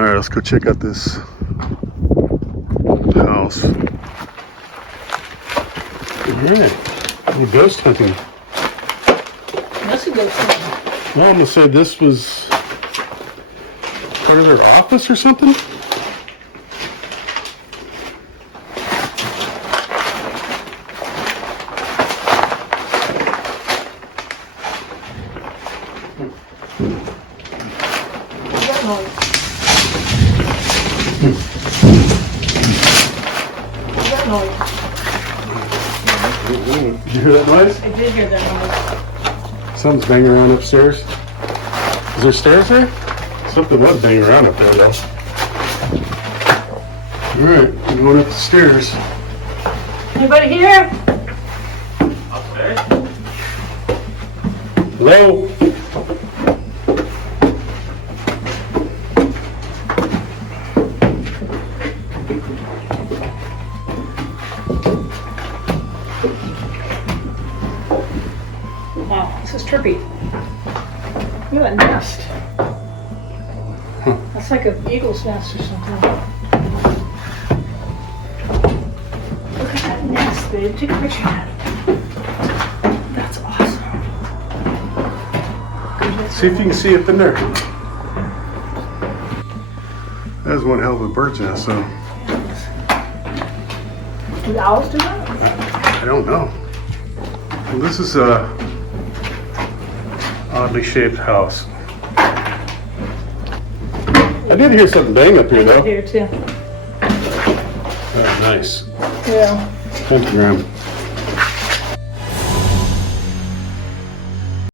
Alright, let's go check out this house. Alright, we're ghost hunting. That's a ghost hunting. Well, I'm gonna say this was part of their office or something? What's that noise? What's that noise? Did you hear that noise? I did hear that noise. Something's banging around upstairs. Is there stairs there? Something was banging around up there though. Alright, we're going up the stairs. Anybody here? Hello? Wow, this is trippy. Look at that nest. That's like an eagle's nest or something. Look at that nest, babe. Take a picture of that. That's awesome. See if you can see up in there. That was one hell of a bird's nest, so Do the owls do that? I don't know. Well, this is a oddly shaped house. I did hear something bang up here I though. did here too. Oh, nice. Yeah. Pentagram.